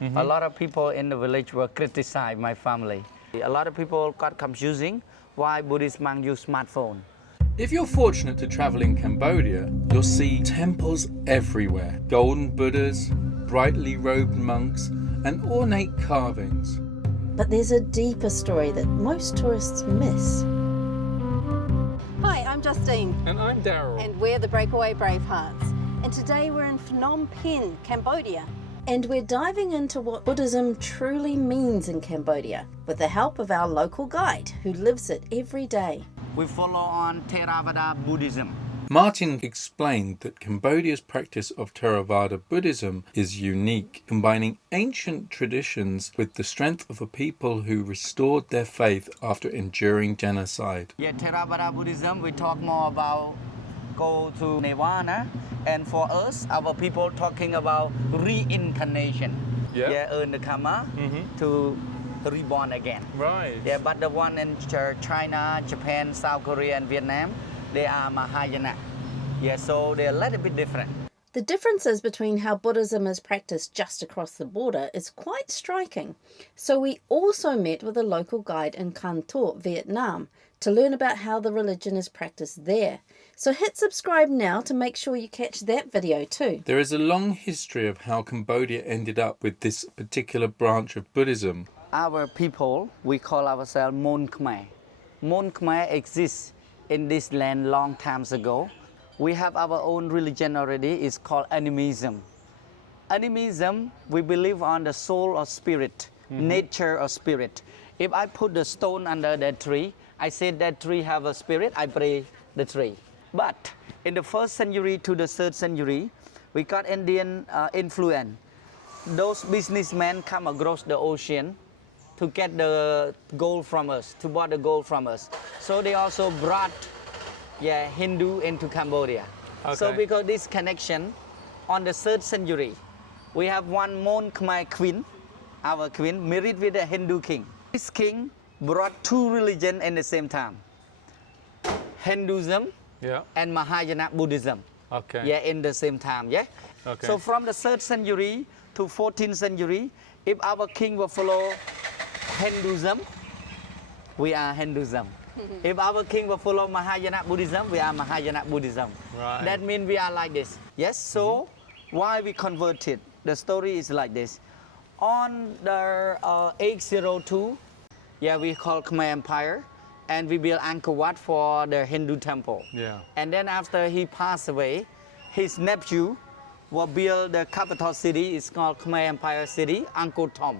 a lot of people in the village were criticizing my family. A lot of people got confusing why Buddhist monks use smartphone. If you're fortunate to travel in Cambodia, you'll see temples everywhere. Golden Buddhas, brightly robed monks, and ornate carvings. But there's a deeper story that most tourists miss. Hi, I'm Justine. And I'm Daryl. And we're the Breakaway Bravehearts. And today we're in Phnom Penh, Cambodia. And we're diving into what Buddhism truly means in Cambodia with the help of our local guide who lives it every day. We follow on Theravāda Buddhism. Martin explained that Cambodia's practice of Theravāda Buddhism is unique, combining ancient traditions with the strength of a people who restored their faith after enduring genocide. Yeah, Theravāda Buddhism, we talk more about go to Nirvana, and for us, our people talking about reincarnation. Earn the karma to reborn again. Right. Yeah, but the one in China, Japan, South Korea, and Vietnam, they are Mahayana. Yeah, so they're a little bit different. The differences between how Buddhism is practiced just across the border is quite striking. So we also met with a local guide in Can Tho, Vietnam, to learn about how the religion is practiced there. So hit subscribe now to make sure you catch that video too. There is a long history of how Cambodia ended up with this particular branch of Buddhism. Our people, we call ourselves Mon-Khmer. Mon-Khmer exists in this land long times ago. We have our own religion already. It's called animism. Animism, we believe on the soul or spirit, nature or spirit. If I put the stone under that tree, I say that tree have a spirit, I pray the tree. But in the 1st century to the 3rd century, we got Indian influence. Those businessmen come across the ocean to get the gold from us, to buy the gold from us. So they also brought Hindu into Cambodia. Okay. So because this connection, on the 3rd century, we have one Mon-Khmer queen, our queen, married with a Hindu king. This king brought two religions in the same time, Hinduism and Mahayana Buddhism. In the same time, So from the 3rd century to 14th century, if our king will follow Hinduism, we are Hinduism. If our king will follow Mahayana Buddhism, we are Mahayana Buddhism. Right. That means we are like this. Yes, so why we converted? The story is like this. On the 802, we call Khmer Empire, and we built Angkor Wat for the Hindu temple. And then after he passed away, his nephew will build the capital city. It's called Khmer Empire City, Angkor Thom.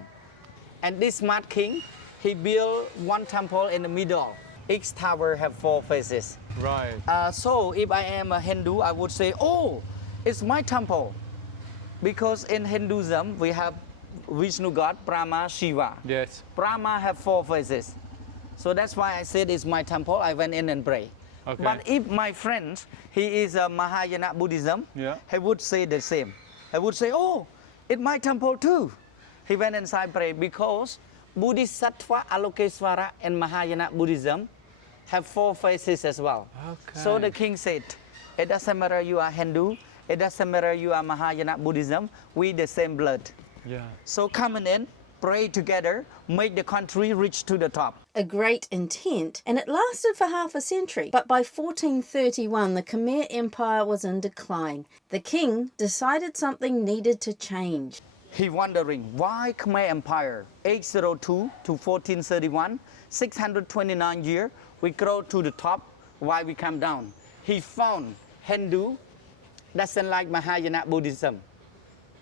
And this smart king, he built one temple in the middle. Each tower have 4 faces. Right. So if I am a Hindu, I would say, oh, it's my temple. Because in Hinduism, we have Vishnu God, Brahma, Shiva. Yes. Brahma have 4 faces. So that's why I said it's my temple. I went in and prayed. Okay. But if my friend, he is a Mahayana Buddhism, he would say the same. He would say, oh, it's my temple too. He went inside pray because Bodhisattva, Alokeswara, and Mahayana Buddhism have 4 faces as well. Okay. So the king said, it doesn't matter you are Hindu, it doesn't matter you are Mahayana Buddhism, we the same blood. So coming in, pray together, make the country reach to the top. A great intent, and it lasted for half a century. But by 1431, the Khmer Empire was in decline. The king decided something needed to change. He wondering why Khmer Empire, 802 to 1431, 629 years, we grow to the top, why we come down. He found Hindu doesn't like Mahayana Buddhism.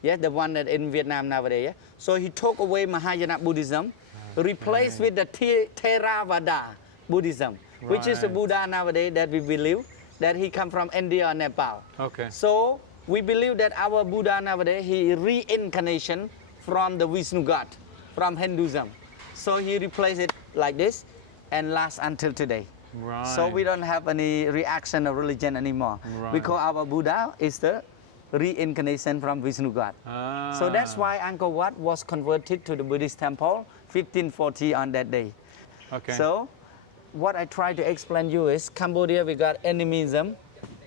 The one that in Vietnam nowadays. So he took away Mahayana Buddhism, replaced with the Theravāda Buddhism, which is the Buddha nowadays that we believe that he come from India or Nepal. So we believe that our Buddha nowadays, he reincarnation from the Vishnu God, from Hinduism. So he replaced it like this and lasts until today. So we don't have any reaction of religion anymore. Because our Buddha is the reincarnation from Vishnu God. So that's why Angkor Wat was converted to the Buddhist temple 1540 on that day. So what I try to explain you is Cambodia we got animism,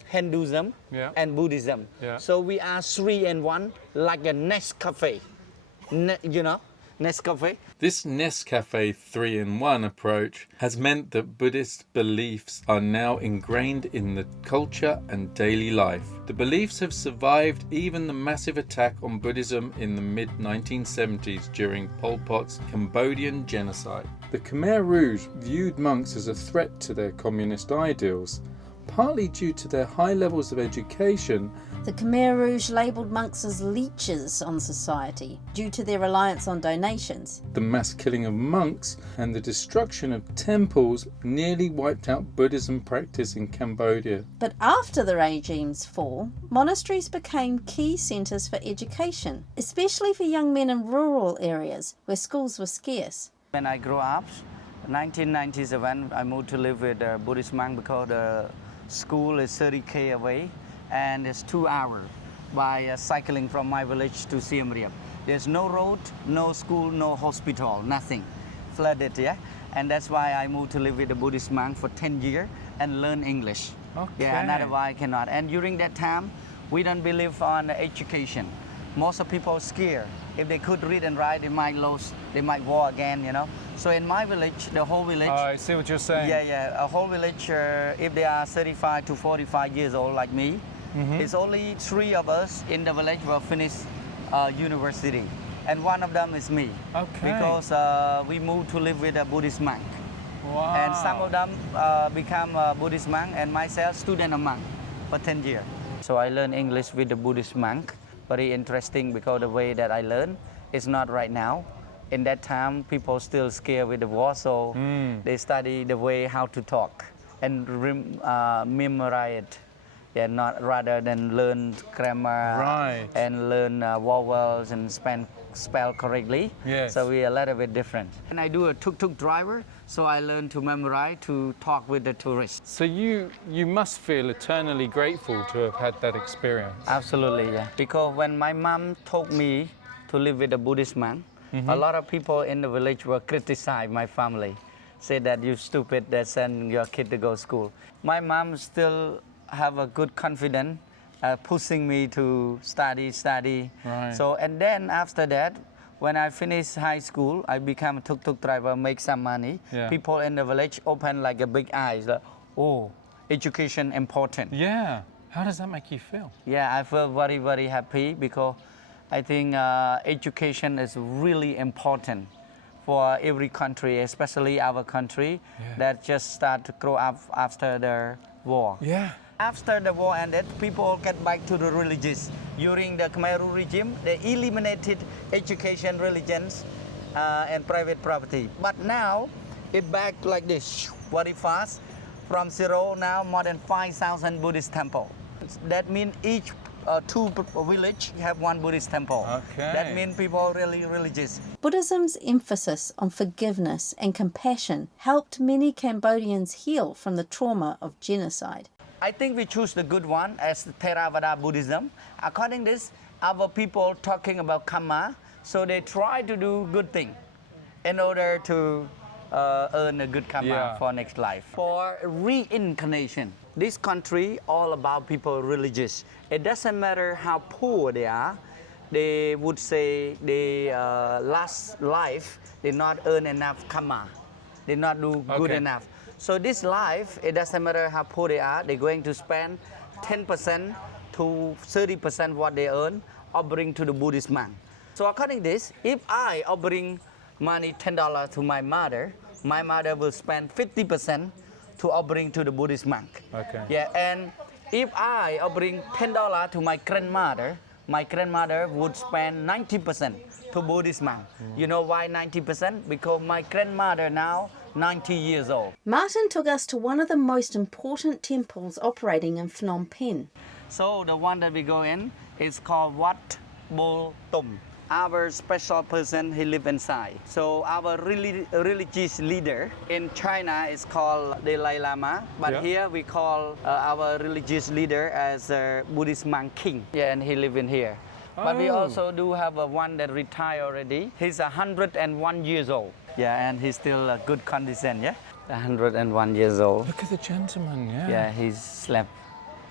Hinduism, and Buddhism. So we are 3 in 1 like a Nescafe. you know, Nescafe. This Nescafe 3-in-1 approach has meant that Buddhist beliefs are now ingrained in the culture and daily life. The beliefs have survived even the massive attack on Buddhism in the mid-1970s during Pol Pot's Cambodian genocide. The Khmer Rouge viewed monks as a threat to their communist ideals, partly due to their high levels of education. The Khmer Rouge labelled monks as leeches on society due to their reliance on donations. The mass killing of monks and the destruction of temples nearly wiped out Buddhism practice in Cambodia. But after the regime's fall, monasteries became key centres for education, especially for young men in rural areas where schools were scarce. When I grew up, 1997, I moved to live with a Buddhist monk because the school is 30k away and it's 2 hours by cycling from my village to Siem Reap. There's no road, no school, no hospital, nothing. Flooded, yeah? And that's why I moved to live with a Buddhist monk for 10 years and learn English. Okay. Yeah, and otherwise I cannot. And during that time, we don't believe on education. Most of people are scared. If they could read and write, they might lose, they might war again, you know. So in my village, the whole village. Oh, I see what you're saying. Yeah, a whole village, if they are 35 to 45 years old like me, it's only 3 of us in the village will finish university. And one of them is me. Okay. Because we moved to live with a Buddhist monk. Wow. And some of them become a Buddhist monk and myself student of monk for 10 years. So I learned English with the Buddhist monk. Very interesting because the way that I learn is not right now. In that time, people still scared with the war, so they study the way how to talk and memorize it. Yeah, not rather than learn grammar Right. and learn vowels and spell correctly. Yes. So we are a little bit different. And I do a tuk-tuk driver, so I learn to memorize to talk with the tourists. So you must feel eternally grateful to have had that experience. Absolutely, yeah. Because when my mom told me to live with a Buddhist monk, a lot of people in the village were criticize my family, say that you stupid that send your kid to go to school. My mom still have a good confidence, pushing me to study. Right. So and then after that, when I finished high school, I become a tuk-tuk driver, make some money. Yeah. People in the village open like a big eyes, like, oh, education important. Yeah. How does that make you feel? Yeah, I feel very, very happy because I think education is really important for every country, especially our country that just start to grow up after the war. Yeah. After the war ended, people get back to the religious. During the Khmer Rouge regime, they eliminated education, religions, and private property. But now, it back like this, very fast. From zero, now more than 5,000 Buddhist temples. That means each 2 village have 1 Buddhist temple. Okay. That means people are really religious. Buddhism's emphasis on forgiveness and compassion helped many Cambodians heal from the trauma of genocide. I think we choose the good one as the Theravāda Buddhism. According to this, our people talking about karma, so they try to do good thing in order to earn a good karma for next life. For reincarnation, this country all about people religious. It doesn't matter how poor they are. They would say they last life they not earn enough karma. They not do good enough. So this life, it doesn't matter how poor they are, they're going to spend 10% to 30% what they earn offering to the Buddhist monk. So according to this, if I offering money $10 to my mother will spend 50% to offering to the Buddhist monk. Okay. Yeah, and if I offering $10 to my grandmother would spend 90% to Buddhist monk. You know why 90%? Because my grandmother now 90 years old. Martin took us to one of the most important temples operating in Phnom Penh. So the one that we go in is called Wat Bol Tum. Our special person, he live inside. So our religious leader in China is called Dalai Lama, but here we call our religious leader as a Buddhist monk king. Yeah, and he live in here. But we also do have one that retired already. He's 101 years old. Yeah, and he's still a good condition, yeah? 101 years old. Look at the gentleman, Yeah, he's slept.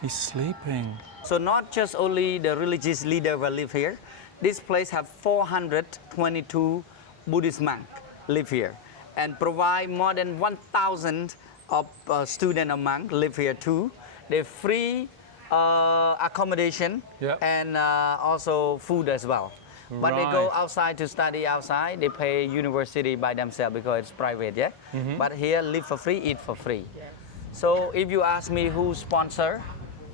He's sleeping. So not just only the religious leader will live here, This place have 422 Buddhist monks live here and provide more than 1,000 of student and monks live here too. They free accommodation Yep. and also food as well. But they go Right. outside to study outside. They pay university by themselves because it's private, yeah. But here live for free, eat for free. So if you ask me who sponsor,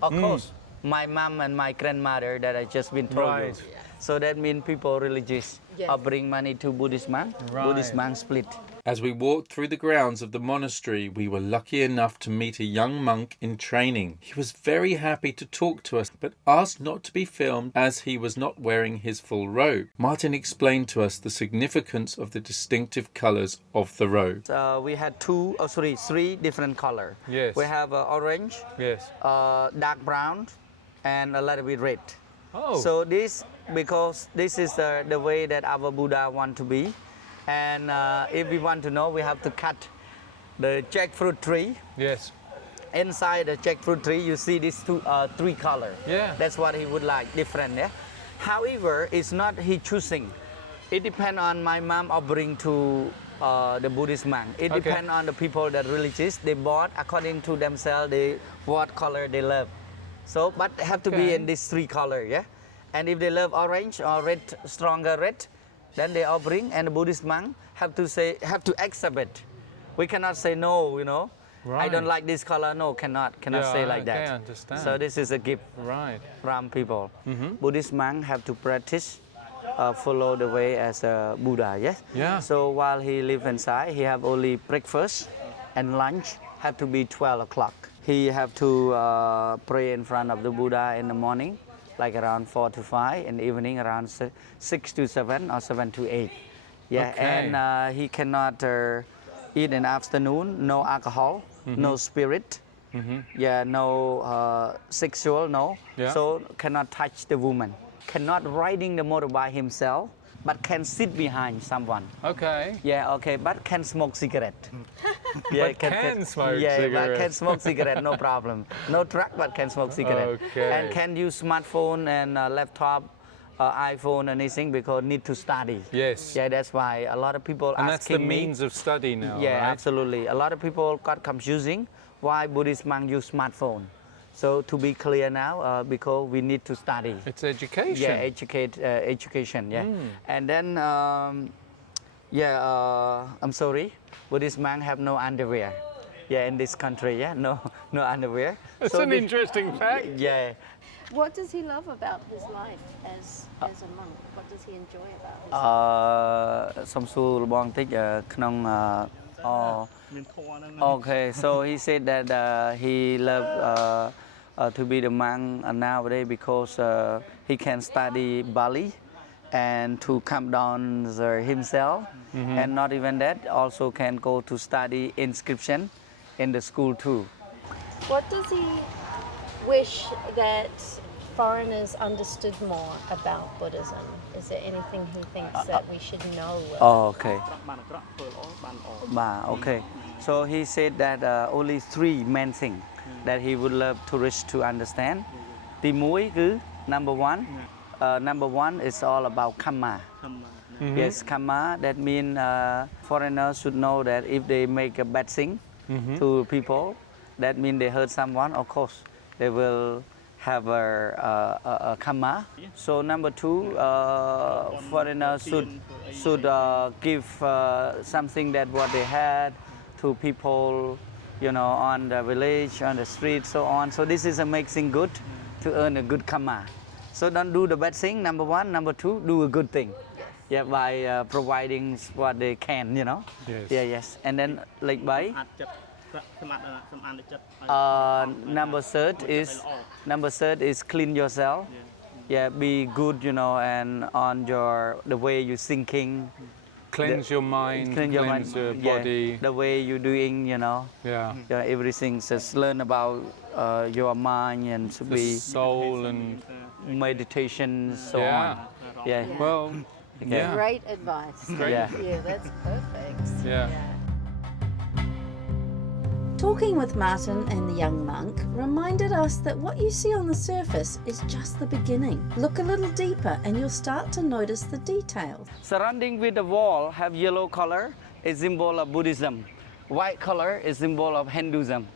of course, my mom and my grandmother that I just been told Right. you. So that means people religious bring money to Buddhist monk. Right. Buddhist monk split. As we walked through the grounds of the monastery, we were lucky enough to meet a young monk in training. He was very happy to talk to us, but asked not to be filmed as he was not wearing his full robe. Martin explained to us the significance of the distinctive colours of the robe. We had three different color. Yes. We have orange, Yes. dark brown, and a little bit red. Oh. So this, because this is the way that our Buddha want to be. And if we want to know, we have to cut the jackfruit tree. Yes. Inside the jackfruit tree, you see these three color. Yeah. That's what he would like, different, yeah. However, it's not he choosing. It depends on my mom offering to the Buddhist monk. It Okay. depends on the people that religious. They bought according to themselves. They what color they love. So, but have to be Okay. in these three color, yeah. And if they love orange or red, stronger red, then they offering, and the Buddhist monk have to accept it. We cannot say no, you know. I don't Right. like this color. No, cannot Yeah, say like okay, that. I understand. So this is a gift Right. from people. Buddhist monk have to practice, follow the way as a Buddha. Yes. Yeah. So while he live inside, he have only breakfast and lunch have to be 12 o'clock. He have to pray in front of the Buddha in the morning, like around 4 to 5, in the evening around 6 to 7 or 7 to 8. Yeah, Okay. and he cannot eat in the afternoon, no alcohol, no spirit, yeah, no sexual, no. Yeah. So cannot touch the woman, cannot riding the motorbike himself, but can sit behind someone. Okay. Yeah, okay, but can smoke cigarette. Yeah, But can smoke yeah, but cigarette. can smoke cigarette, no problem. No truck, but can smoke cigarette. Okay. And can use smartphone and laptop, iPhone, anything because need to study. Yes. Yeah, that's why a lot of people And that's the asking me. means of study now, Yeah, right? absolutely. A lot of people got confusing why Buddhist monk use smartphone. So to be clear now, because we need to study. It's education. Yeah, education. Yeah, and then I'm sorry, Buddhist monk have no underwear. Yeah, in this country, yeah, no underwear. That's So an this- interesting fact. Yeah, What does he love about his life as a monk? What does he enjoy about his life? សុំសួរលបងតិចក្នុង Okay, so he said that he loved to be the monk nowadays because he can study Bali and to come down himself, and not even that, also can go to study inscription in the school too. What does he wish that foreigners understood more about Buddhism? Is there anything he thinks that we should know? Okay. Okay. So he said that only three main things that he would love tourists to understand. Theមួយគឺ number one is all about karma. Yes, karma. That means foreigners should know that if they make a bad thing to people, that means they hurt someone. Of course, they will have a karma. So number two, foreigners should give something that what they had to people, you know, on the village, on the street, so on. So this is a making good to earn a good karma. So don't do the bad thing, number one. Number two, do a good thing. Yeah, by providing what they can, you know. Yes. Yeah, yes. And then like by number third is clean yourself. Yeah, be good, you know, and on the way you thinking. Cleanse your mind, Cleanse your mind. your Yeah, body. the way you doing, you know. Yeah. Yeah, everything. Just learn about your mind and to The be soul and meditation, so Yeah. on. Yeah. well, Okay. yeah. Great advice. Yeah. Yeah, that's perfect. Yeah. Talking with Martin and the young monk reminded us that what you see on the surface is just the beginning. Look a little deeper and you'll start to notice the details. Surrounding with the wall have yellow color, is symbol of Buddhism. White color is symbol of Hinduism.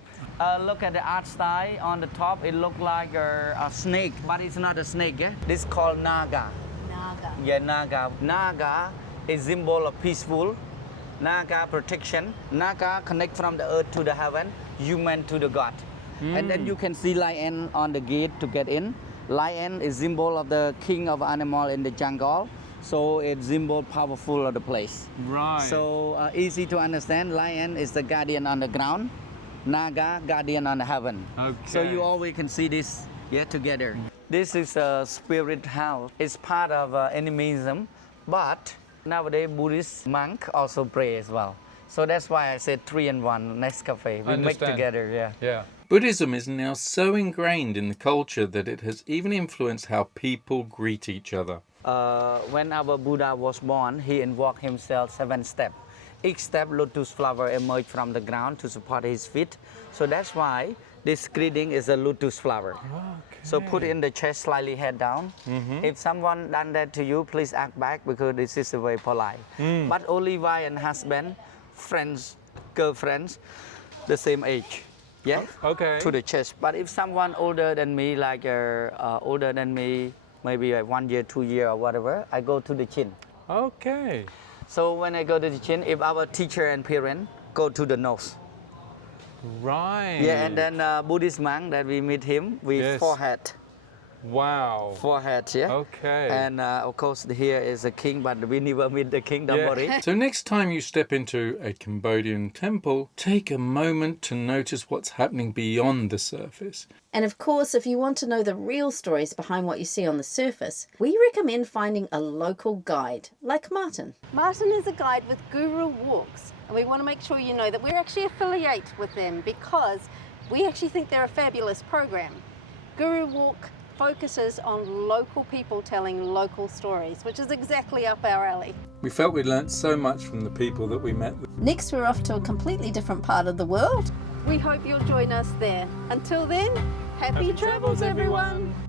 Look at the art style on the top. It looks like a snake, but it's not a snake. Yeah? This is called Naga. Naga. Yeah, Naga. Naga is symbol of peaceful. Naga protection. Naga connect from the earth to the heaven, human to the God. And then you can see lion on the gate to get in. Lion is symbol of the king of animal in the jungle. So it's symbol powerful of the place. Right. So easy to understand. Lion is the guardian on the ground. Naga, guardian on the heaven. Okay. So you always can see this together. This is a spirit house. It's part of animism, but nowadays Buddhist monk also pray as well. So that's why I said 3 in 1 next cafe. We make together, yeah. Yeah. Buddhism is now so ingrained in the culture that it has even influenced how people greet each other. When our Buddha was born, he invoked himself 7 steps. Each step, lotus flower emerged from the ground to support his feet. So that's why this greeting is a lotus flower. Okay. So put in the chest slightly head down. If someone done that to you, please act back because this is very polite. But only wife and husband, friends, girlfriends, the same age. Yeah? Okay. To the chest. But if someone older than me, like older than me, maybe like 1 year, 2 year or whatever, I go to the chin. Okay. So when I go to the chin, if our teacher and parent go to the nose. Right. Yeah, and then Buddhist monk that we meet him with Yes. forehead. Wow. Forehead, yeah. Okay. And of course here is a king, but we never meet the king, don't Yeah. worry. So next time you step into a Cambodian temple, take a moment to notice what's happening beyond the surface. And of course, if you want to know the real stories behind what you see on the surface, we recommend finding a local guide, like Martin. Martin is a guide with Guru Walks, and we want to make sure you know that we're actually affiliate with them because we actually think they're a fabulous program. Guru Walk focuses on local people telling local stories, which is exactly up our alley. We felt we learnt so much from the people that we met. Next, we're off to a completely different part of the world. We hope you'll join us there. Until then, happy travels everyone!